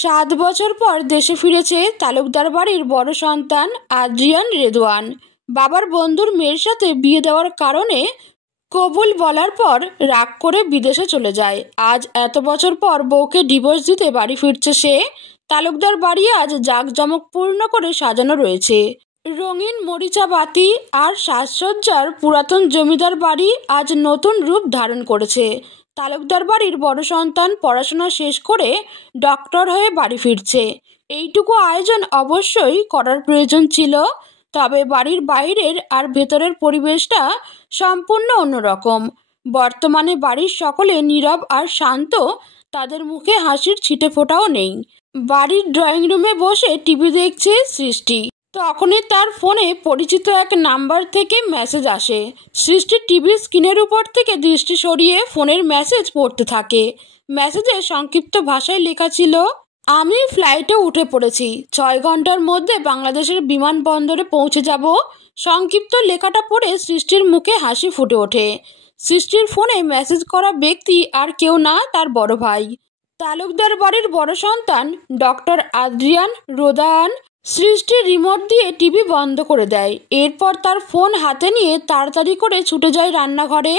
7 বছর পর দেশে ফিরেছে তালুকদার বাড়ির বড় সন্তান আদ্রিয়ান রেদওয়ান। বাবার বন্ধুর মেয়ের সাথে বিয়ে দেওয়ার কারণে কবুল বলার পর রাগ করে বিদেশে চলে যায়। আজ এত বছর পর বউকে ডিভোর্স দিতে বাড়ি ফিরছে সে। তালুকদার বাড়ি আজ জাঁকজমকপূর্ণ করে সাজানো রয়েছে। রঙিন মরিচা বাতি আর সাজসজ্জার পুরাতন জমিদার বাড়ি আজ নতুন রূপ ধারণ করেছে। তালুকদার বাড়ির বড় সন্তান পড়াশোনা শেষ করে ডক্টর হয়ে বাড়ি ফিরছে। এইটুকু আয়োজন অবশ্যই করার প্রয়োজন ছিল, তবে বাড়ির বাইরের আর ভেতরের পরিবেশটা সম্পূর্ণ অন্যরকম। বর্তমানে বাড়ির সকলে নীরব আর শান্ত, তাদের মুখে হাসির ছিটেফোঁটাও নেই। বাড়ির ড্রয়িং রুমে বসে টিভি দেখছে সৃষ্টি। তখনই তার ফোনে পরিচিত এক নাম্বার থেকে মেসেজ আসে। সৃষ্টি টিভির স্ক্রিনের উপর থেকে দৃষ্টি সরিয়ে ফোনের মেসেজ পড়তে থাকে। মেসেজে সংক্ষিপ্ত ভাষায় লেখা ছিল, আমি ফ্লাইটে উঠে পড়েছি, 6 ঘন্টার মধ্যে বাংলাদেশের বিমানবন্দরে পৌঁছে যাব। সংক্ষিপ্ত লেখাটা পড়ে সৃষ্টির মুখে হাসি ফুটে ওঠে। সৃষ্টির ফোনে মেসেজ করা ব্যক্তি আর কেউ না, তার বড় ভাই। তালুকদার বাড়ির বড় সন্তান ডক্টর আদ্রিয়ান রেদওয়ান। সৃষ্টি রিমোট দিয়ে টিভি বন্ধ করে দেয়। এরপর তার ফোন হাতে নিয়ে তাড়াতাড়ি করে ছুটে যায় রান্নাঘরে।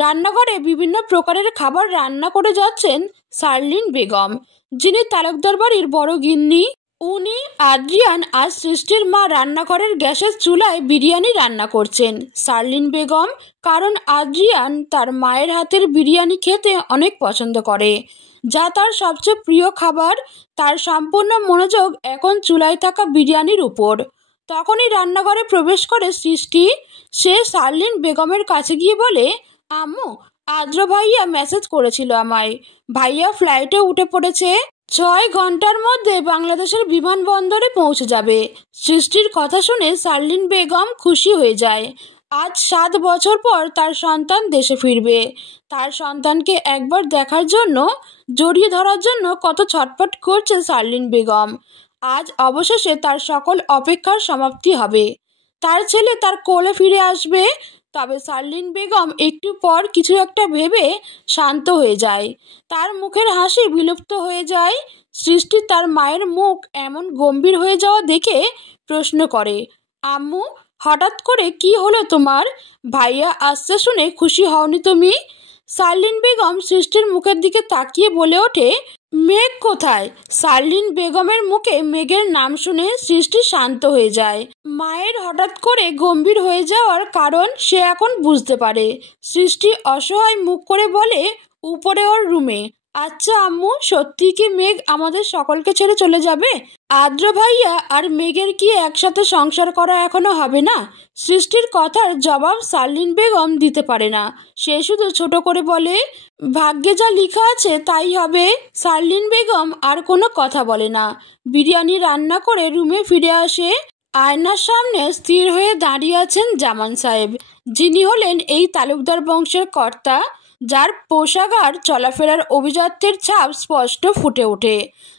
রান্নাঘরে বিভিন্ন প্রকারের খাবার রান্না করে যাচ্ছেন শার্লিন বেগম, যিনি তালুকদার বাড়ির বড় গিন্নি। উনি আদ্রিয়ান আজ সৃষ্টির মা রান্নাঘরের গ্যাসের চুলায় বিরিয়ানি রান্না করছেন শার্লিন বেগম, কারণ আদ্রিয়ান তার মায়ের হাতের বিরিয়ানি খেতে অনেক পছন্দ করে, যা তার সবচেয়ে প্রিয় খাবার। তার সম্পূর্ণ মনোযোগ এখন চুলায় থাকা বিরিয়ানির উপর। তখনই রান্নাঘরে প্রবেশ করে সৃষ্টি। সে শার্লিন বেগমের কাছে গিয়ে বলে, আম্মু, আদ্র ভাইয়া মেসেজ করেছিল আমায়, ভাইয়া ফ্লাইটে উঠে পড়েছে, 6 ঘন্টার মধ্যে বাংলাদেশের বিমানবন্দরে পৌঁছে যাবে। সৃষ্টির কথা শুনে শার্লিন বেগম খুশি হয়ে যায়। আজ 7 বছর পর তার সন্তান দেশে ফিরবে। তার সন্তানকে একবার দেখার জন্য, জড়িয়ে ধরার জন্য কত ছটফট করছে শার্লিন বেগম। আজ অবশেষে তার সকল অপেক্ষার সমাপ্তি হবে। তার ছেলে তার কোলে ফিরে আসবে। তবে শার্লিন বেগম একটু পর কিছু একটা ভেবে শান্ত হয়ে যায়। তার মুখের হাসি বিলুপ্ত হয়ে যায়। সৃষ্টি তার মায়ের মুখ এমন গম্ভীর হয়ে যাওয়া দেখে প্রশ্ন করে, আম্মু, হঠাৎ করে কি হলো তোমার? ভাইয়া আসছে শুনে খুশি হওনি তুমি? শার্লিন বেগম সৃষ্টির মুখের দিকে তাকিয়ে বলে ওঠে, মেঘ কোথায়? শার্লিন বেগমের মুখে মেঘের নাম শুনে সৃষ্টি শান্ত হয়ে যায়। মায়ের হঠাৎ করে গম্ভীর হয়ে যাওয়ার কারণ সে এখন বুঝতে পারে। সৃষ্টি অসহায় মুখ করে বলে, উপরে ওর রুমে। আচ্ছা আম্মু, সত্যি কি মেঘ আমাদের সকলকে ছেড়ে চলে যাবে? আদ্র ভাইয়া আর মেঘের কি একসাথে সংসার করা এখনো হবে না? সৃষ্টির কথার জবাব শার্লিন বেগম দিতে পারে না। সে শুধু ছোট করে বলে, ভাগ্যে যা লেখা আছে তাই হবে। শার্লিন বেগম আর কোনো কথা বলে না। বিরিয়ানি রান্না করে রুমে ফিরে আসে। আয়নার সামনে স্থির হয়ে দাঁড়িয়ে আছেন জামান সাহেব, যিনি হলেন এই তালুকদার বংশের কর্তা, যার পোশাক আর চলাফেরার অভিজাত্যের ছাপ স্পষ্ট ফুটে ওঠে।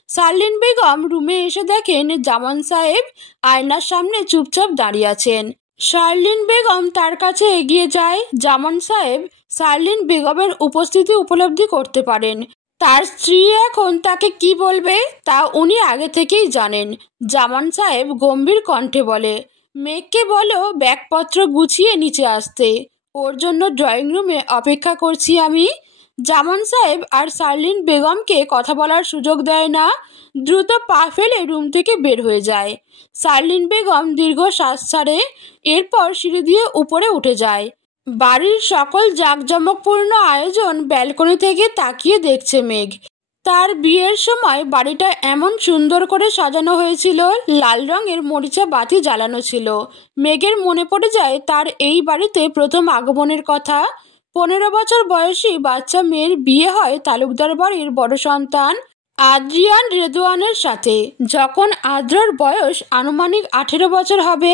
শার্লিন বেগম রুমে এসে দেখেন জামান সাহেব আয়নার সামনে চুপচাপ দাঁড়িয়ে আছেন। শার্লিন বেগম তার কাছে এগিয়ে যায়। জামান সাহেব শার্লিন বেগমের উপস্থিতি উপলব্ধি করতে পারেন। তার স্ত্রী এখন তাকে কি বলবে তা উনি আগে থেকেই জানেন। জামান সাহেব গম্ভীর কণ্ঠে বলে, মেঘকে বলো ব্যাগপত্র গুছিয়ে নিচে আসতে, ওর জন্য ড্রয়িং রুমে অপেক্ষা করছি আমি। জামান সাহেব আর শার্লিন বেগমকে কথা বলার সুযোগ দেয় না, দ্রুত পা ফেলে রুম থেকে বের হয়ে যায়। শার্লিন বেগম দীর্ঘ শ্বাস ছাড়ে, এরপর সিঁড়ি দিয়ে উপরে উঠে যায়। বাড়ির সকল জাঁকজমকপূর্ণ আয়োজন ব্যালকনি থেকে তাকিয়ে দেখছে মেঘ। তার বিয়ের সময় বাড়িটা এমন সুন্দর করে সাজানো হয়েছিল, লাল রঙের মরিচা বাতি জ্বালানো ছিল। মেঘের মনে পড়ে যায় তার এই বাড়িতে প্রথম আগমনের কথা। 15 বছর বয়সী বাচ্চা মেয়ের বিয়ে হয় তালুকদার বাড়ির বড় সন্তান আদ্রিয়ান রেদওয়ানের সাথে। যখন আদ্রর বয়স আনুমানিক 18 বছর হবে,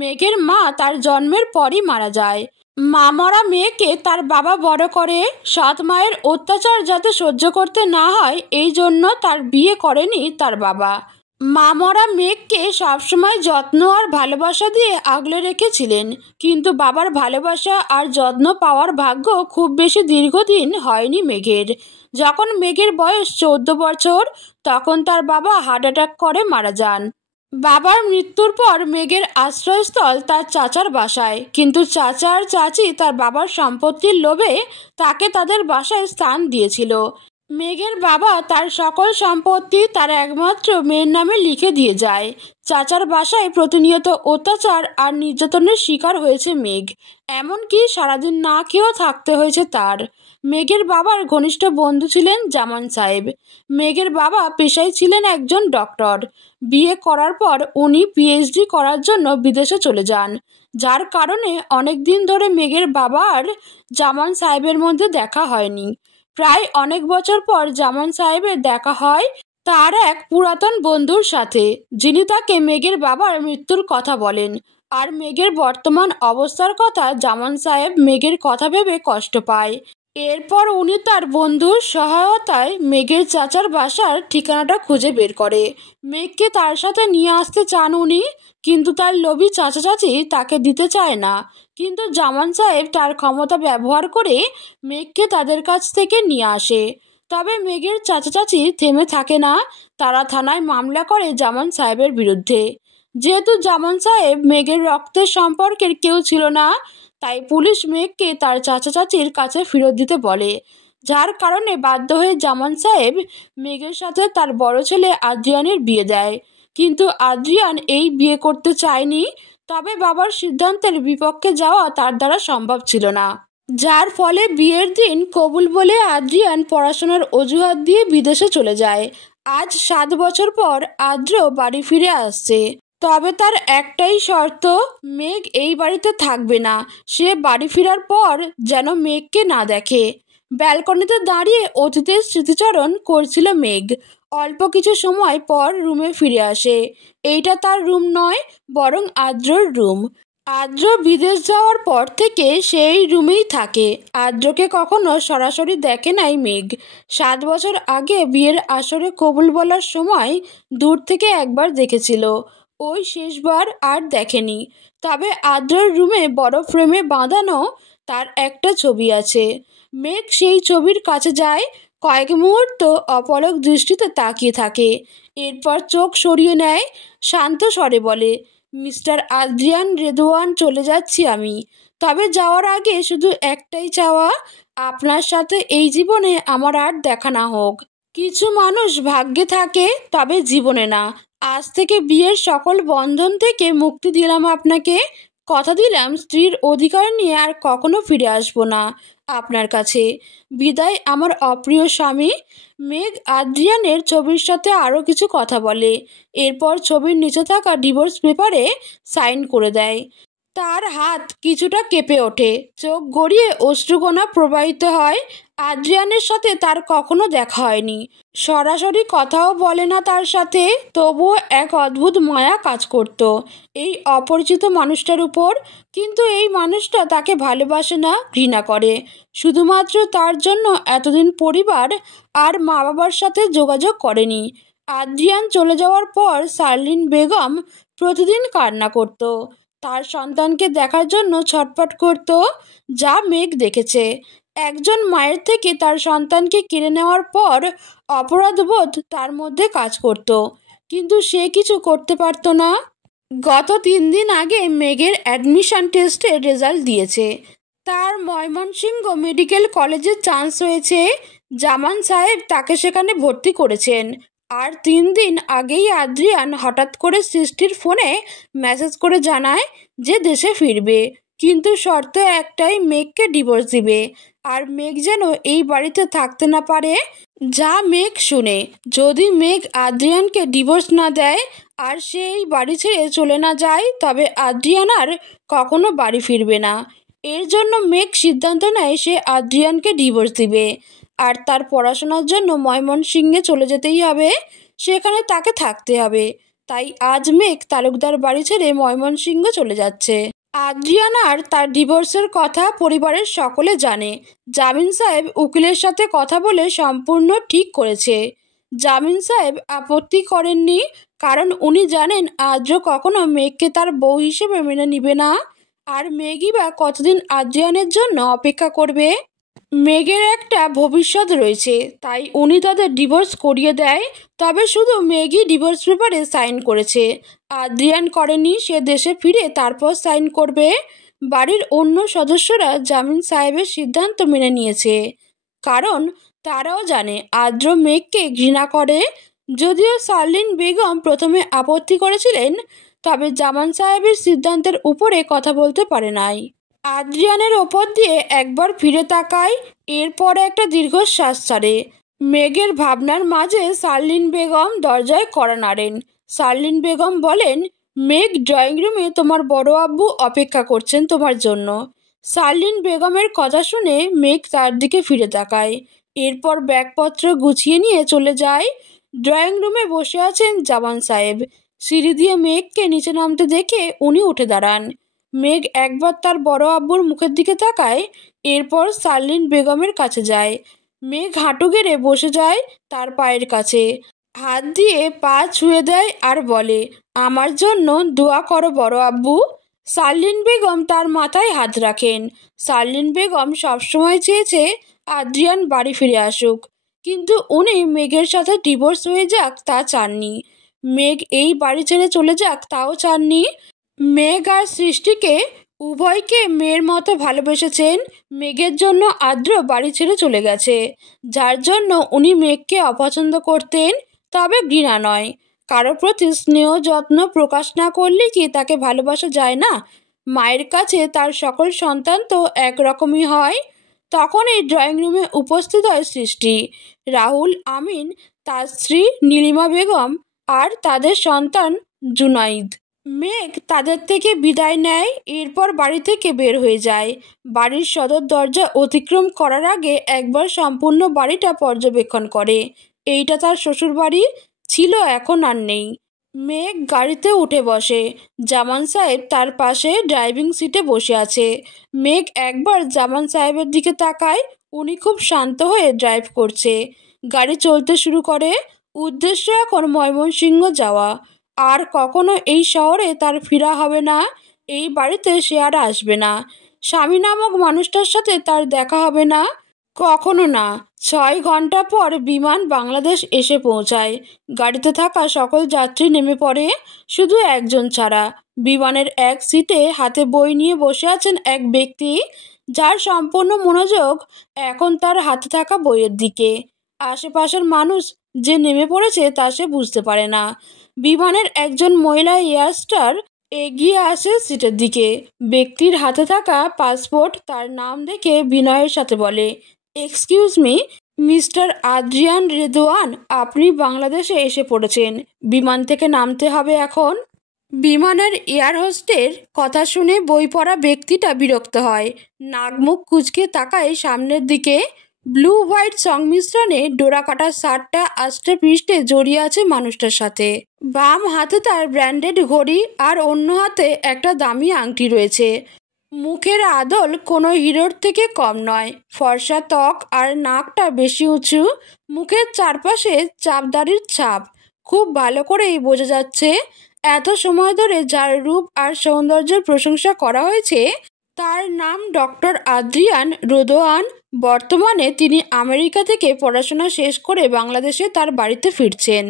মেঘের মা তার জন্মের পরই মারা যায়। মা মরা মেয়েকে তার বাবা বড় করে। সৎ মায়ের অত্যাচার যাতে সহ্য করতে না হয়, এই জন্য তার বিয়ে করেনি তার বাবা। মা মরা মেঘকে সবসময় যত্ন আর ভালোবাসা দিয়ে আগলে রেখেছিলেন, কিন্তু বাবার ভালোবাসা আর যত্ন পাওয়ার ভাগ্য খুব বেশি দীর্ঘদিন হয়নি মেঘের। যখন মেঘের বয়স 14 বছর, তখন তার বাবা হার্ট অ্যাটাক করে মারা যান। বাবার মৃত্যুর পর মেঘের আশ্রয়স্থল তার চাচার বাসায়, কিন্তু চাচা আর চাচি তার বাবার সম্পত্তির লোভে তাকে তাদের বাসায় স্থান দিয়েছিল। মেঘের বাবা তার সকল সম্পত্তি তার একমাত্র মেয়ের নামে লিখে দিয়ে যায়। চাচার বাসায় প্রতিনিয়ত অত্যাচার আর নির্যাতনের শিকার হয়েছে মেঘ, এমনকি সারাদিন না খেয়েও থাকতে হয়েছে তার। মেঘের বাবার ঘনিষ্ঠ বন্ধু ছিলেন জামান সাহেব। মেঘের বাবা পেশায় ছিলেন একজন ডক্টর। বিয়ে করার পর উনি পিএইচডি করার জন্য বিদেশে চলে যান, যার কারণে অনেক দিন ধরে মেঘের বাবা আর জামান সাহেবের মধ্যে দেখা হয়নি। প্রায় অনেক বছর পর জামান সাহেবের দেখা হয় তার এক পুরাতন বন্ধুর সাথে, যিনি তাকে মেঘের বাবার মৃত্যুর কথা বলেন। আর মেঘের বর্তমান অবস্থার কথা জামান সাহেব মেঘের কথা ভেবে কষ্ট পায়। এরপর উনি তার বন্ধুর সহায়তায় মেঘের চাচার বাসার ঠিকানাটা খুঁজে বের করে। মেঘকে তার সাথে নিয়ে আসতে চান উনি, কিন্তু তার লোভী চাচা চাচি তাকে দিতে চায় না। কিন্তু জামান সাহেব তার ক্ষমতা ব্যবহার করে মেঘকে তাদের কাছ থেকে নিয়ে আসে। তবে মেঘের চাচা চাচি থেমে থাকে না, তারা থানায় মামলা করে জামান সাহেবের বিরুদ্ধে। যেহেতু জামান সাহেব মেঘের রক্তের সম্পর্কের কেউ ছিল না, তাই পুলিশ মেঘকে তার চাচা চাচির কাছে ফেরত দিতে বলে, যার কারণে বাধ্য হয়ে জামান সাহেব মেঘের সাথে তার বড় ছেলে আদ্রিয়ানের বিয়ে দেয়। কিন্তু আদ্রিয়ান এই বিয়ে করতে চায়নি, তবে বাবার সিদ্ধান্তের বিপক্ষে যাওয়া তার দ্বারা সম্ভব ছিল না, যার ফলে বিয়ের দিন কবুল বলে আদ্রিয়ান পড়াশোনার অজুহাত দিয়ে বিদেশে চলে যায়। আজ 7 বছর পর আদ্র বাড়ি ফিরে আসছে, তবে তার একটাই শর্ত, মেঘ এই বাড়িতে থাকবে না। সে বাড়ি ফেরার পর যেন মেঘকে না দেখে। ব্যালকনিতে দাঁড়িয়ে অতীতের স্মৃতিচারণ করছিল মেঘ। অল্প কিছু সময় পর রুমে ফিরে আসে। এইটা তার রুম নয়, বরং আদ্রর রুম। আদ্র বিদেশ যাওয়ার পর থেকে সেই রুমেই থাকে। আদ্রকে কখনো সরাসরি দেখে নাই মেঘ। 7 বছর আগে বিয়ের আসরে কবুল বলার সময় দূর থেকে একবার দেখেছিল, ওই শেষবার আর দেখেনি। তবে আদ্রর রুমে বড় ফ্রেমে বাঁধানো তার একটা ছবি আছে। মেঘ সেই ছবির কাছে যায়, কয়েক মুহূর্ত অপলক দৃষ্টিতে তাকিয়ে থাকে, এরপর চোখ সরিয়ে নেয়, শান্ত স্বরে বলে, মিস্টার আদ্রিয়ান রেদওয়ান, চলে যাচ্ছি আমি। তবে যাওয়ার আগে শুধু একটাই চাওয়া, আপনার সাথে এই জীবনে আমার আর দেখা না হোক। কিছু মানুষ ভাগ্যে থাকে, তবে জীবনে না। আজ থেকে বিয়ের সকল বন্ধন থেকে মুক্তি দিলাম আপনাকে। কথা দিলাম স্ত্রীর অধিকার নিয়ে আর কখনো ফিরে আসবো না আপনার কাছে। বিদায় আমার অপ্রিয় স্বামী। মেঘ আদ্রিয়ানের ছবির সাথে আরও কিছু কথা বলে, এরপর ছবির নিচে থাকা ডিভোর্স পেপারে সাইন করে দেয়। তার হাত কিছুটা কেঁপে ওঠে, চোখ গড়িয়ে অশ্রুকণা প্রবাহিত হয়। আদ্রিয়ানের সাথে তার কখনো দেখা হয়নি, সরাসরি কথাও বলে না তার সাথে, তবুও এক অদ্ভুত মায়া কাজ করত এই অপরিচিত মানুষটার উপর। কিন্তু এই মানুষটা তাকে ভালোবাসে না, ঘৃণা করে, শুধুমাত্র তার জন্য এতদিন পরিবার আর মা বাবার সাথে যোগাযোগ করেনি। আদ্রিয়ান চলে যাওয়ার পর শার্লিন বেগম প্রতিদিন কান্না করত, তার সন্তানকে দেখার জন্য ছটফট করত, যা মেঘ দেখেছে। একজন মায়ের থেকে তার সন্তানকে কেড়ে নেওয়ার পর অপরাধবোধ তার মধ্যে কাজ করত, কিন্তু সে কিছু করতে পারত না। গত 3 দিন আগে মেঘের অ্যাডমিশন টেস্টের রেজাল্ট দিয়েছে। তার ময়মনসিংহ মেডিকেল কলেজে চান্স হয়েছে। জামান সাহেব তাকে সেখানে ভর্তি করেছেন। আর 3 দিন আগেই আদ্রিয়ান হঠাৎ করে সৃষ্টির ফোনে মেসেজ করে জানায় যে দেশে ফিরবে, কিন্তু শর্ত একটাই, মেঘকে ডিভোর্স দিবে, আর মেঘ যেন এই বাড়িতে থাকতে না পারে। যা মেঘ শুনে, যদি মেঘ আদ্রিয়ানকে ডিভোর্স না দেয় আর সে এই বাড়ি ছেড়ে চলে না যায়, তবে আদ্রিয়ান আর কখনো বাড়ি ফিরবে না। এর জন্য মেঘ সিদ্ধান্ত নেয় সে আদ্রিয়ানকে ডিভোর্স দিবে, আর তার পড়াশোনার জন্য ময়মনসিংহে চলে যেতেই হবে, সেখানে তাকে থাকতে হবে। তাই আজ মেঘ তালুকদার বাড়ি ছেড়ে ময়মনসিংহ চলে যাচ্ছে। আদ্রিয়ান আর তার ডিভোর্সের কথা পরিবারের সকলে জানে। জামিন সাহেব উকিলের সাথে কথা বলে সম্পূর্ণ ঠিক করেছে। জামিন সাহেব আপত্তি করেননি, কারণ উনি জানেন আদ্র কখনো মেঘকে তার বউ হিসেবে মেনে নিবে না। আর মেঘই বা কতদিন আদ্রিয়ানের জন্য অপেক্ষা করবে। মেঘের একটা ভবিষ্যৎ রয়েছে, তাই উনি তাদের ডিভোর্স করিয়ে দেয়। তবে শুধু মেঘই ডিভোর্স পেপারে সাইন করেছে, আদ্রিয়ান করেনি। সে দেশে ফিরে তারপর সাইন করবে। বাড়ির অন্য সদস্যরা জামিন সাহেবের সিদ্ধান্ত মেনে নিয়েছে, কারণ তারাও জানে আদ্র মেঘকে ঘৃণা করে। যদিও শার্লিন বেগম প্রথমে আপত্তি করেছিলেন, তবে জামান সাহেবের সিদ্ধান্তের উপরে কথা বলতে পারে নাই। আদ্রিয়ানের ওপর দিয়ে একবার ফিরে তাকায়, এরপর একটা দীর্ঘশ্বাস ছাড়ে। মেঘের ভাবনার মাঝে শার্লিন বেগম দরজায় কড়া নাড়েন। শার্লিন বেগম বলেন, মেঘ, ড্রয়িং রুমে তোমার বড় আব্বু অপেক্ষা করছেন তোমার জন্য। শার্লিন বেগমের কথা শুনে মেঘ তার দিকে ফিরে তাকায়, এরপর ব্যাগপত্র গুছিয়ে নিয়ে চলে যায়। ড্রয়িং রুমে বসে আছেন জামান সাহেব। সিঁড়ি দিয়ে মেঘকে নিচে নামতে দেখে উনি উঠে দাঁড়ান। মেঘ একবার তার বড় আব্বুর মুখের দিকে তাকায়, এরপর শার্লিন বেগমের কাছে যায়। মেঘ হাঁটু গেড়ে বসে যায় তার পায়ের কাছে, হাত দিয়ে পা ছুঁয়ে দেয় আর বলে, আমার জন্য দোয়া করো বড় আব্বু। শার্লিন বেগম তার মাথায় হাত রাখেন। শার্লিন বেগম সবসময় চেয়েছে আদ্রিয়ান বাড়ি ফিরে আসুক, কিন্তু উনি মেঘের সাথে ডিভোর্স হয়ে যাক তা চাননি। মেঘ এই বাড়ি ছেড়ে চলে যাক তাও চাননি। মেঘ আর সৃষ্টিকে উভয়কে মেয়ের মতো ভালোবেসেছেন। মেঘের জন্য আদ্র বাড়ি ছেড়ে চলে গেছে, যার জন্য উনি মেঘকে অপছন্দ করতেন, তবে ঘৃণা নয়। কারো প্রতি স্নেহ যত্ন প্রকাশ না করলে কি তাকে ভালোবাসা যায় না? মায়ের কাছে তার সকল সন্তান তো একরকমই হয়। তখন এই ড্রয়িং রুমে উপস্থিত হয় সৃষ্টি, রাহুল, আমিন, তার স্ত্রী নীলিমা বেগম আর তাদের সন্তান জুনাইদ। মেঘ তাদের থেকে বিদায় নেয়, এরপর বাড়ি থেকে বের হয়ে যায়। বাড়ির সদর দরজা অতিক্রম করার আগে একবার সম্পূর্ণ বাড়িটা পর্যবেক্ষণ করে। এইটা তার শ্বশুর বাড়ি ছিল, এখন আর নেই। মেঘ গাড়িতে উঠে বসে। জামান সাহেব তার পাশে ড্রাইভিং সিটে বসে আছে। মেঘ একবার জামান সাহেবের দিকে তাকায়, উনি খুব শান্ত হয়ে ড্রাইভ করছে। গাড়ি চলতে শুরু করে। উদ্দেশ্য এখন ময়মনসিংহ যাওয়া। আর কখনো এই শহরে তার ফেরা হবে না, এই বাড়িতে সে আর আসবে না। স্বামী নামক মানুষটার সাথে তার দেখা হবে না, কখনো না। 6 ঘন্টা পর বিমান বাংলাদেশ এসে পৌঁছায়। গাড়িতে থাকা সকল যাত্রী নেমে পড়ে, শুধু একজন ছাড়া। বিমানের এক সিটে হাতে বই নিয়ে বসে আছেন এক ব্যক্তি, যার সম্পূর্ণ মনোযোগ এখন তার হাতে থাকা বইয়ের দিকে। আশেপাশের মানুষ যে নেমে পড়েছে তা সে বুঝতে পারে না। বিমানের একজন মহিলা এয়ারস্টার এগিয়ে আসে সিটের দিকে। ব্যক্তির হাতে থাকা পাসপোর্ট তার নাম দেখে বিনয়ের সাথে বলে, excuse me, mister Adrian Redwan, আপনি বাংলাদেশে এসে পড়েছেন। বিমান থেকে নামতে হবে এখন। বিমানের এয়ার হোস্টের কথা শুনে বই পড়া ব্যক্তিটা বিরক্ত হয়। নাক মুখ কুঁচকে তাকায় সামনের দিকে। ব্লু হোয়াইট সংমিশ্রণে ডোরাকাটা শার্টটা আষ্টে পৃষ্ঠে জড়িয়ে আছে মানুষটার সাথে। বাম হাতে তার ব্র্যান্ডেড ঘড়ি আর অন্য হাতে একটা দামি আংটি রয়েছে। মুখের আদল কোনো হিরোর থেকে কম নয়। ফর্সা ত্বক আর নাকটা বেশি উঁচু। মুখের চারপাশে চাপদাড়ির ছাপ খুব ভালো করেই বোঝা যাচ্ছে। এত সময় ধরে যার রূপ আর সৌন্দর্যের প্রশংসা করা হয়েছে তার নাম ডক্টর আদ্রিয়ান রেদওয়ান। বর্তমানে তিনি আমেরিকা থেকে পড়াশোনা শেষ করে বাংলাদেশে তার বাড়িতে ফিরছেন।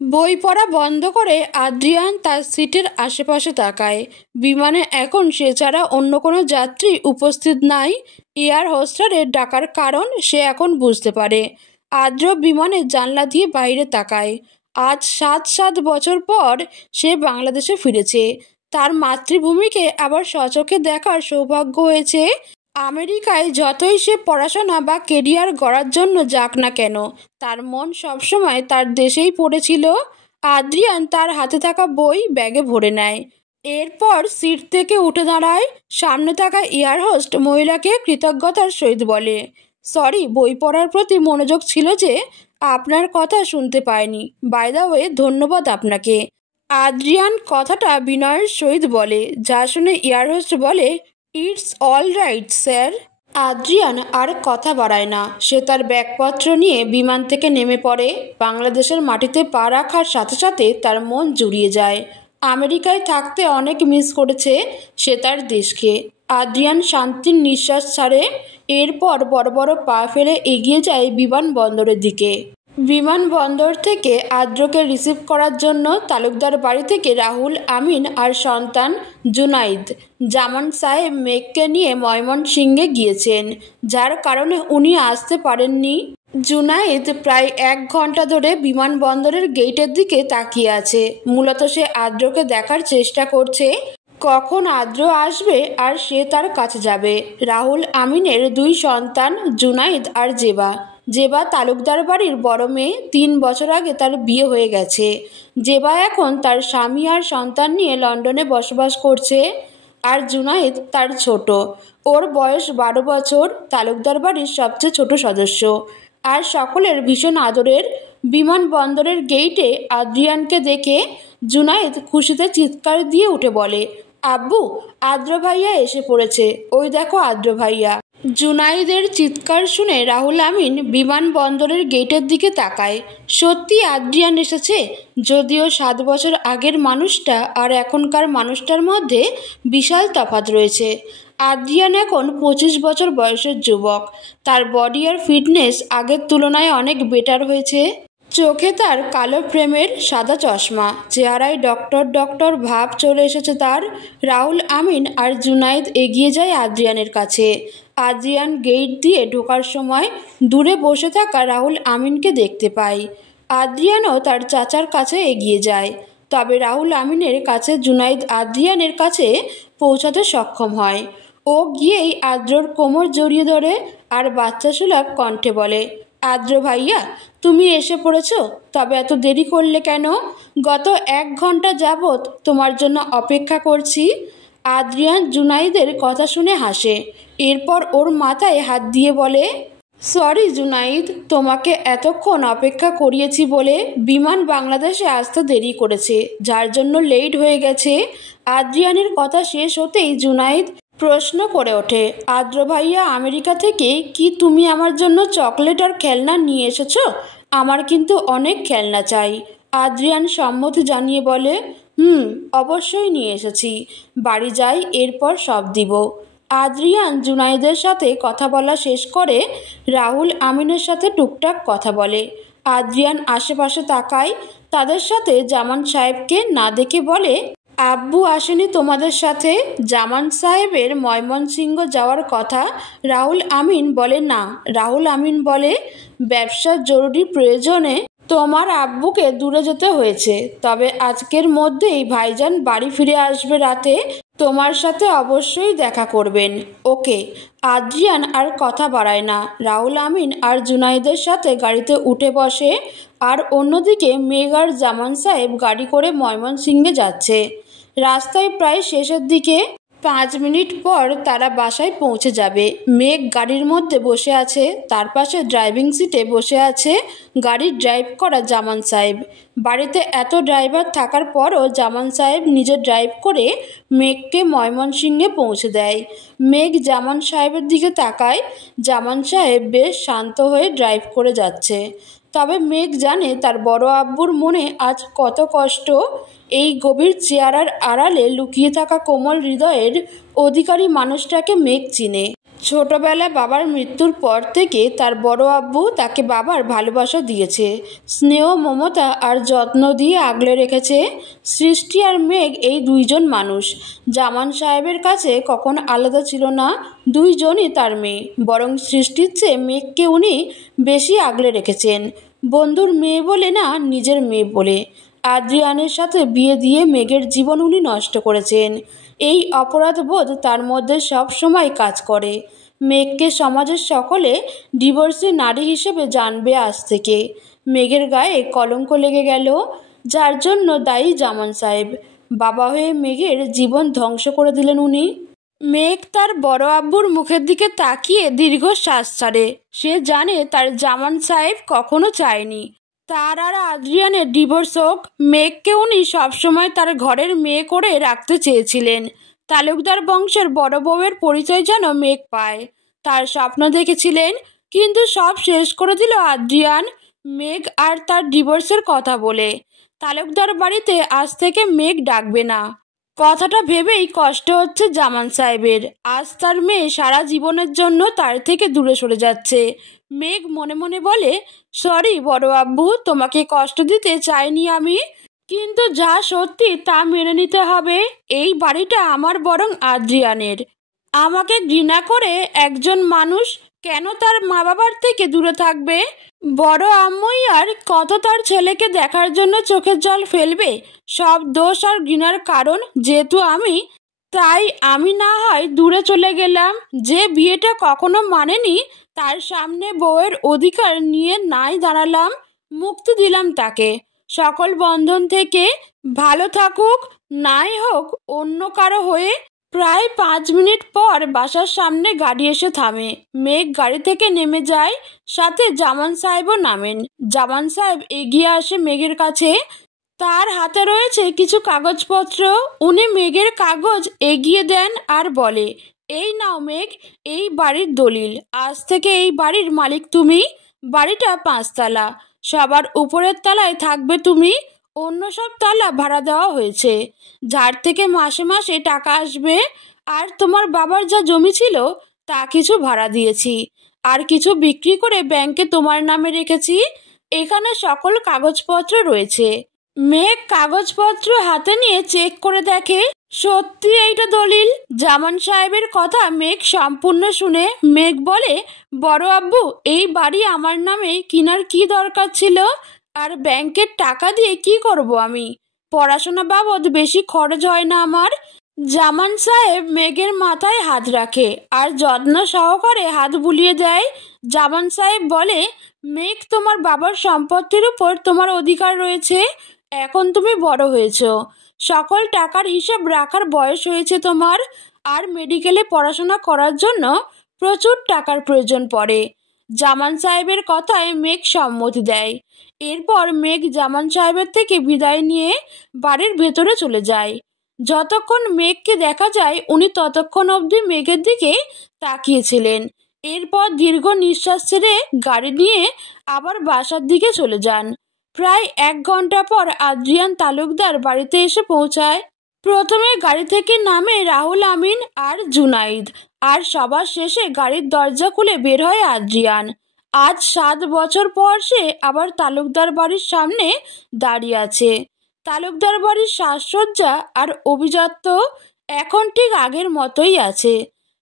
বই পড়া বন্ধ করে আদ্রিয়ান তার সিটের আশেপাশে তাকায়। বিমানে এখন সে ছাড়া অন্য কোনো যাত্রী উপস্থিত নাই। এয়ার হোস্টারের ডাকার কারণ সে এখন বুঝতে পারে। আদ্র বিমানের জানলা দিয়ে বাইরে তাকায়। আজ 7 বছর পর সে বাংলাদেশে ফিরেছে। তার মাতৃভূমিকে আবার স্বচক্ষে দেখার সৌভাগ্য হয়েছে। আমেরিকায় যতই সে পড়াশোনা বা কেরিয়ার গড়ার জন্য যাক না কেন, তার মন সবসময় তার দেশেই পড়েছিল। আদ্রিয়ান তার হাতে থাকা বই ব্যাগে ভরে নেয়, এরপর সিট থেকে উঠে দাঁড়ায়। সামনে থাকা এয়ার হোস্ট মহিলাকে কৃতজ্ঞতার সহিত বলে, সরি, বই পড়ার প্রতি মনোযোগ ছিল যে আপনার কথা শুনতে পায়নি। বাই দ্য ওয়ে, ধন্যবাদ আপনাকে। আদ্রিয়ান কথাটা বিনয়ের সহিত বলে, যা শুনে এয়ার হোস্ট বলে, it's all right sir. Adrian আর কথা বাড়ায় না। সে তার ব্যাগপত্র নিয়ে বিমান থেকে নেমে পড়ে। বাংলাদেশের মাটিতে পা রাখার সাথে সাথে তার মন জুড়িয়ে যায়। আমেরিকায় থাকতে অনেক মিস করেছে সে তার দেশকে। আদ্রিয়ান শান্তির নিঃশ্বাস ছাড়ে। এরপর বড় বড় পা ফেলে এগিয়ে যায় বিমানবন্দরের দিকে। বিমানবন্দর থেকে আদ্রকে রিসিভ করার জন্য তালুকদার বাড়ি থেকে রাহুল, আমিন আর সন্তান জুনাইদ জামান সাহেব মেঘকে নিয়ে ময়মনসিংহে গিয়েছেন, যার কারণে উনি আসতে পারেননি। জুনাইদ প্রায় 1 ঘন্টা ধরে বিমানবন্দরের গেটের দিকে তাকিয়ে আছে। মূলত সে আদ্রকে দেখার চেষ্টা করছে, কখন আদ্র আসবে আর সে তার কাছে যাবে। রাহুল আমিনের 2 সন্তান জুনাইদ আর জেবা। জেবা তালুকদার বাড়ির বড় মেয়ে। 3 বছর আগে তার বিয়ে হয়ে গেছে। জেবা এখন তার স্বামী আর সন্তান নিয়ে লন্ডনে বসবাস করছে। আর জুনাইদ তার ছোট, ওর বয়স 12 বছর, তালুকদার বাড়ির সবচেয়ে ছোট সদস্য আর সকলের ভীষণ আদরের। বিমানবন্দরের গেইটে আদ্রিয়ানকে দেখে জুনাইদ খুশিতে চিৎকার দিয়ে উঠে বলে, আব্বু, আদ্র ভাইয়া এসে পড়েছে, ওই দেখো আদ্র ভাইয়া। জুনাইদের চিৎকার শুনে রাহুল আমিন বিমানবন্দরের গেটের দিকে তাকায়। সত্যি আদ্রিয়ান এসেছে। যদিও 7 বছর আগের মানুষটা আর এখনকার মানুষটার মধ্যে বিশাল তফাৎ রয়েছে। আদ্রিয়ান এখন 25 বছর বয়সের যুবক। তার বডি আর ফিটনেস আগের তুলনায় অনেক বেটার হয়েছে। চোখে তার কালো ফ্রেমের সাদা চশমা, চেহারায় ডক্টর ডক্টর ভাব চলে এসেছে তার। রাহুল আমিন আর জুনাইদ এগিয়ে যায় আদ্রিয়ানের কাছে। আদ্রিয়ান গেট দিয়ে ঢোকার সময় দূরে বসে থাকা রাহুল আমিনকে দেখতে পায়। আদ্রিয়ানও তার চাচার কাছে এগিয়ে যায়। তবে রাহুল আমিনের কাছে জুনাইদ আদ্রিয়ানের কাছে পৌঁছাতে সক্ষম হয়। ও গিয়েই আদ্রর কোমর জড়িয়ে ধরে আর বাচ্চা সুলভ কণ্ঠে বলে, আদ্র ভাইয়া, তুমি এসে পড়েছ? তবে এত দেরি করলে কেন? গত 1 ঘন্টা যাবৎ তোমার জন্য অপেক্ষা করছি। আদ্রিয়ান জুনাইদের কথা শুনে হাসে। এরপর ওর মাথায় হাত দিয়ে বলে, সরি জুনাইদ, তোমাকে এতক্ষণ অপেক্ষা করিয়েছি বলে বিমান বাংলাদেশে আসতে দেরি করেছে, যার জন্য লেট হয়ে গেছে। আদ্রিয়ানের কথা শেষ হতেই জুনাইদ প্রশ্ন করে ওঠে, আদ্র ভাইয়া, আমেরিকা থেকে কি তুমি আমার জন্য চকলেট আর খেলনা নিয়ে এসেছো? আমার কিন্তু অনেক খেলনা চাই। আদ্রিয়ান সম্মতি জানিয়ে বলে, অবশ্যই নিয়ে এসেছি। বাড়ি যাই, এরপর সব দিব। আদ্রিয়ান জুনাইদের সাথে কথা বলা শেষ করে রাহুল আমিনের সাথে টুকটাক কথা বলে। আদ্রিয়ান আশেপাশে তাকায়। তাদের সাথে জামান সাহেবকে না দেখে বলে, আব্বু আসেনি তোমাদের সাথে? জামান সাহেবের ময়মনসিংহ যাওয়ার কথা। রাহুল আমিন বলে, না। রাহুল আমিন বলে, ব্যবসার জরুরি প্রয়োজনে তোমার আব্বুকে দূরে যেতে হয়েছে। তবে আজকের মধ্যেই ভাইজান বাড়ি ফিরে আসবে রাতে, তোমার সাথে অবশ্যই দেখা করবেন। ওকে। আদ্রিয়ান আর কথা বাড়ায় না। রাহুল আমিন আর জুনাইদের সাথে গাড়িতে উঠে বসে। আর অন্যদিকে মেঘ আর জামান সাহেব গাড়ি করে ময়মনসিংহে যাচ্ছে। রাস্তায় প্রায় শেষের দিকে। 5 মিনিট পর তারা বাসায় পৌঁছে যাবে। মেঘ গাড়ির মধ্যে বসে আছে। তার পাশে ড্রাইভিং সিটে বসে আছে গাড়ি ড্রাইভ করা জামান সাহেব। বাড়িতে এত ড্রাইভার থাকার পরও জামান সাহেব নিজে ড্রাইভ করে মেঘকে ময়মনসিংহে পৌঁছে দেয়। মেঘ জামান সাহেবের দিকে তাকায়। জামান সাহেব বেশ শান্ত হয়ে ড্রাইভ করে যাচ্ছে। তবে মেঘ জানে তার বড় আব্বুর মনে আজ কত কষ্ট। এই গভীর চেহারার আড়ালে লুকিয়ে থাকা কোমল হৃদয়ের অধিকারী মানুষটাকে মেঘ চিনে। ছোটবেলা বাবার মৃত্যুর পর থেকে তার বড় আব্বু তাকে বাবার ভালোবাসা দিয়েছে, স্নেহ, মমতা আর যত্ন দিয়ে আগলে রেখেছে। সৃষ্টি আর মেঘ এই 2 জন মানুষ জামান সাহেবের কাছে কখনো আলাদা ছিল না। 2 জনই তার মেয়ে, বরং সৃষ্টির চেয়ে মেঘকে উনি বেশি আগলে রেখেছেন। বন্ধুর মেয়ে বলে না, নিজের মেয়ে বলে। আদ্রিয়ানের সাথে বিয়ে দিয়ে মেঘের জীবন উনি নষ্ট করেছেন। এই অপরাধবোধ তার মধ্যে সব সময় কাজ করে। মেঘকে সমাজের সকলে ডিভোর্সি নারী হিসেবে জানবে আজ থেকে। মেঘের গায়ে কলঙ্ক লেগে গেল, যার জন্য দায়ী জামান সাহেব। বাবা হয়ে মেঘের জীবন ধ্বংস করে দিলেন উনি। মেঘ তার বড় আব্বুর মুখের দিকে তাকিয়ে দীর্ঘশ্বাস ছাড়ে। সে জানে তার জামান সাহেব কখনো চায়নি তার আর আদ্রিয়ানের ডিভোর্স হোক। মেঘকে উনি সবসময় তার ঘরের মেয়ে করে রাখতে চেয়েছিলেন। তালুকদার বংশের বড় বউয়ের পরিচয় যেন মেঘ পায়। তার স্বপ্ন দেখেছিলেন, কিন্তু সব শেষ করে দিল আদ্রিয়ান মেঘ আর তার ডিভোর্সের কথা বলে। তালুকদার বাড়িতে আজ থেকে মেঘ ডাকবে না। কথাটা ভেবেই কষ্ট হচ্ছে জামান সাহেবের। আজ তার মেয়ে সারা জীবনের জন্য তার থেকে দূরে সরে যাচ্ছে। মেঘ মনে মনে বলে, সরি বড় আব্বু, তোমাকে কষ্ট দিতে চাইনি আমি, কিন্তু যা সত্যি তা মেনে নিতে হবে। এই বাড়িটা আমার বরং আদ্রিয়ানের। আমাকে ঘৃণা করে একজন মানুষ কেন তার মা বাবার থেকে দূরে থাকবে? বড় আম্মুই আর কত তার ছেলেকে দেখার জন্য চোখের জল ফেলবে। সব দোষ আর ঘৃণার কারণ যেহেতু আমি, তাই আমি না হয় দূরে চলে গেলাম। যে বিয়েটা কখনো মানেনি তার সামনে বউয়ের অধিকার নিয়ে নাই দাঁড়ালাম, মুক্তি দিলাম তাকে সকল বন্ধন থেকে। ভালো থাকুক, নাই হোক অন্য কারো হয়ে। প্রায় 5 মিনিট পর বাসার সামনে গাড়ি এসে থামে। মেঘ গাড়ি থেকে নেমে যায়, সাথে জামান সাহেবও নামেন। জামান সাহেব এগিয়ে আসে মেঘের কাছে। তার হাতে রয়েছে কিছু কাগজপত্র। উনি মেঘের কাগজ এগিয়ে দেন আর বলে, এই নাও মেঘ, এই বাড়ির দলিল। আজ থেকে এই বাড়ির মালিক তুমি। বাড়িটা 5 তলা, সবার উপরের তলায় থাকবে তুমি। অন্য সব তলা ভাড়া দেওয়া হয়েছে, যার থেকে মাসে মাসে টাকা আসবে। আর তোমার বাবার যা জমি ছিল তা কিছু ভাড়া দিয়েছি, আর কিছু বিক্রি করে ব্যাংকে তোমার নামে রেখেছি। এখানে সকল কাগজপত্র রয়েছে। মেঘ কাগজপত্র হাতে নিয়ে চেক করে দেখে, সত্যি এইটা দলিল। জামান সাহেবের কথা মেঘ সম্পূর্ণ শুনে মেঘ বলে, বড় আব্বু, এই বাড়ি আমার নামে কেনার কি দরকার ছিল? আর ব্যাংকের টাকা দিয়ে কি করব আমি? পড়াশোনা বাবদ বেশি খরচ হয় না আমার? জামান সাহেব মেঘের মাথায় হাত রাখে আর যত্ন সহকারে হাত বুলিয়ে দেয়। জামান সাহেব বলে, মেঘ, তোমার বাবার সম্পত্তির উপর তোমার অধিকার রয়েছে। এখন তুমি বড় হয়েছ, সকল টাকার হিসাব রাখার বয়স হয়েছে তোমার। আর মেডিকেলে পড়াশোনা করার জন্য প্রচুর টাকার প্রয়োজন পড়ে। জামান সাহেবের কথায় মেঘ সম্মতি দেয়। এরপর মেঘ জামান সাহেবের থেকে বিদায় নিয়ে বাড়ির ভেতরে চলে যায়। যতক্ষণ মেঘকে দেখা যায় উনি ততক্ষণ অবধি মেঘের দিকে তাকিয়েছিলেন। এরপর দীর্ঘ নিঃশ্বাস ছেড়ে গাড়ি নিয়ে আবার বাসার দিকে চলে যান। প্রায় 1 ঘন্টা পর আদ্রিয়ান তালুকদার বাড়িতে এসে পৌঁছায়। প্রথমে গাড়ি থেকে নামে রাহুল আমিন আর জুনাইদ, আর সবার শেষে গাড়ির দরজা খুলে বের হয় আদ্রিয়ান। আজ 7 বছর পর সে আবার তালুকদার বাড়ির সামনে দাঁড়িয়ে আছে। তালুকদার বাড়ির সাজসজ্জা আর অভিজাত্য এখন ঠিক আগের মতোই আছে।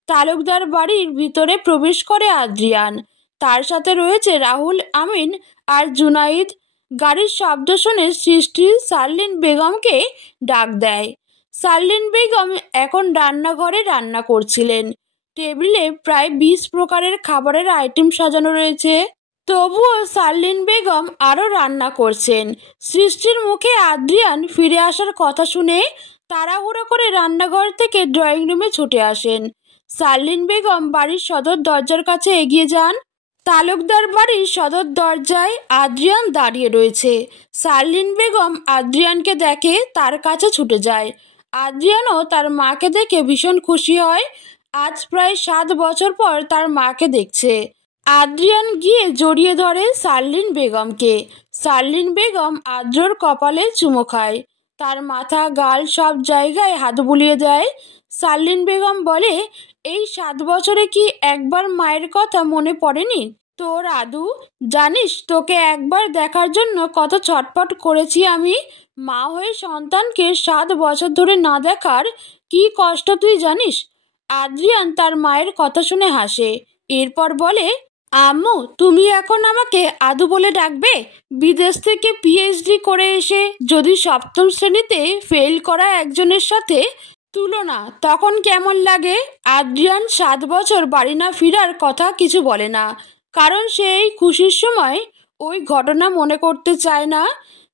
তালুকদার বাড়ির ভিতরে প্রবেশ করে আদ্রিয়ান। তার সাথে রয়েছে রাহুল আমিন আর জুনাইদ। গাড়ির শব্দ শুনে সৃষ্টি শারলিন বেগমকে ডাক দেয়। শারলিন বেগম এখন রান্নাঘরে রান্না করছিলেন। টেবিলে প্রায় 20 প্রকারের খাবারের আইটেম সাজানো রয়েছে। তবুও শারলিন বেগম আরও রান্না করছেন। সৃষ্টির মুখে আদ্রিয়ান ফিরে আসার কথা শুনে তাড়াহুড়ো করে রান্নাঘর থেকে ড্রয়িং রুমে ছুটে আসেন। শারলিন বেগম বাড়ির সদর দরজার কাছে এগিয়ে যান। তালুকদার বাড়ির সদর দরজায় আদ্রিয়ান দাঁড়িয়ে রয়েছে। শারলিন বেগম আদ্রিয়ানকে দেখে তার কাছে ছুটে যায়। আদ্রিয়ানও তার মাকে দেখে ভীষণ খুশি হয়। আজ প্রায় 7 বছর পর তার মাকে দেখছে। আদ্রিয়ান গিয়ে জড়িয়ে ধরে শারলিন বেগমকে। শারলিন বেগম আদ্রর কপালে চুমো খায়, তার মাথা গাল সব জায়গায় হাত বুলিয়ে দেয়। শারলিন বেগম বলে, এই 7 বছরে কি একবার মায়ের কথা মনে পড়েনি তোর আদু? জানিস তোকে একবার দেখার জন্য কত ছটফট করেছি আমি। মা হয়ে সন্তানকে 7 বছর ধরে না দেখার কি কষ্ট তুই জানিস? আদ্রিয়ান তার মায়ের কথা শুনে হাসে। এরপর বলে, আম্মু, তুমি এখন আমাকে আদু বলে ডাকবে? বিদেশ থেকে পিএইচডি করে এসে যদি 7ম শ্রেণীতে ফেল করা একজনের সাথে তুলনা, তখন কেমন লাগে? আদ্রিয়ান 7 বছর বাড়ি না ফেরার কথা কিছু বলে না, কারণ সে এই খুশির সময় ওই ঘটনা মনে করতে চায় না।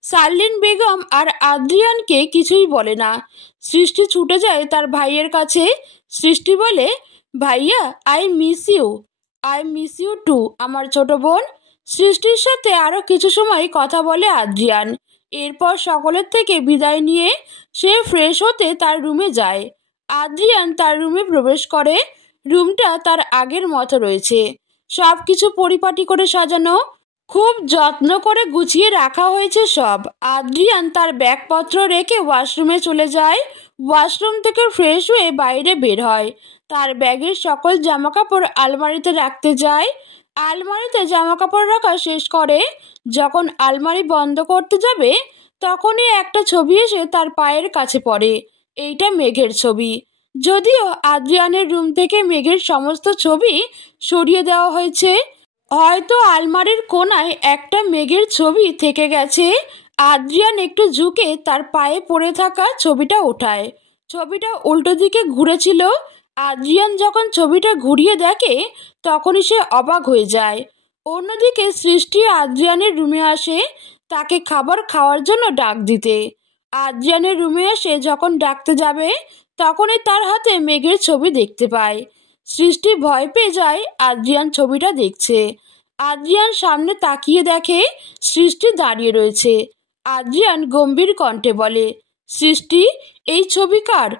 শারলিন বেগম আর আদ্রিয়ানকে কিছুই বলে না। সৃষ্টি ছুটে যায় তার ভাইয়ের কাছে। সৃষ্টি বলে, ভাইয়া, আই মিস ইউ টু আমার ছোট বোন। সৃষ্টির সাথে আরও কিছু সময় কথা বলে আদ্রিয়ান। এরপর সকলের থেকে বিদায় নিয়ে সে ফ্রেশ হতে তার রুমে যায়। আদ্রিয়ান তার রুমে প্রবেশ করে। রুমটা তার আগের মতো রয়েছে, সব কিছু পরিপাটি করে সাজানো, খুব যত্ন করে গুছিয়ে রাখা হয়েছে সব। আদ্রিয়ান তার ব্যাগপত্র রেখে ওয়াশরুমে চলে যায়। ওয়াশরুম থেকে ফ্রেশ হয়ে বাইরে বের হয়, তার ব্যাগের সকল জামাকাপড় আলমারিতে রাখতে যায়। আলমারিতে জামাকাপড় রাখা শেষ করে যখন আলমারি বন্ধ করতে যাবে, তখনই একটা ছবি এসে তার পায়ের কাছে পড়ে। এইটা মেঘের ছবি। যদিও আদ্রিয়ানের রুম থেকে মেঘের সমস্ত ছবি সরিয়ে দেওয়া হয়েছে, হয়তো আলমারির কোণায় একটা মেঘের ছবি থেকে গেছে। আদ্রিয়ান একটু ঝুঁকে তার পায়ে পড়ে থাকা ছবিটা ওঠায়। ছবিটা উল্টো দিকে ঘুরেছিল। আদ্রিয়ান যখন ছবিটা ঘুরিয়ে দেখে, তখনই সে অবাক হয়ে যায়। অন্যদিকে সৃষ্টি আদ্রিয়ানের রুমে আসে তাকে খাবার খাওয়ার জন্য ডাক দিতে। আদ্রিয়ানের রুমে এসে যখন ডাকতে যাবে, তখনই তার হাতে মেঘের ছবি দেখতে পায়। সৃষ্টি ভয় পেয়ে যায় আদ্রিয়ান ছবিটা দেখছে। আদ্রিয়ান সামনে তাকিয়ে দেখে সৃষ্টি দাঁড়িয়ে রয়েছে। আদ্রিয়ান গম্ভীর কণ্ঠে বলে, সৃষ্টি, এই ছবি কার?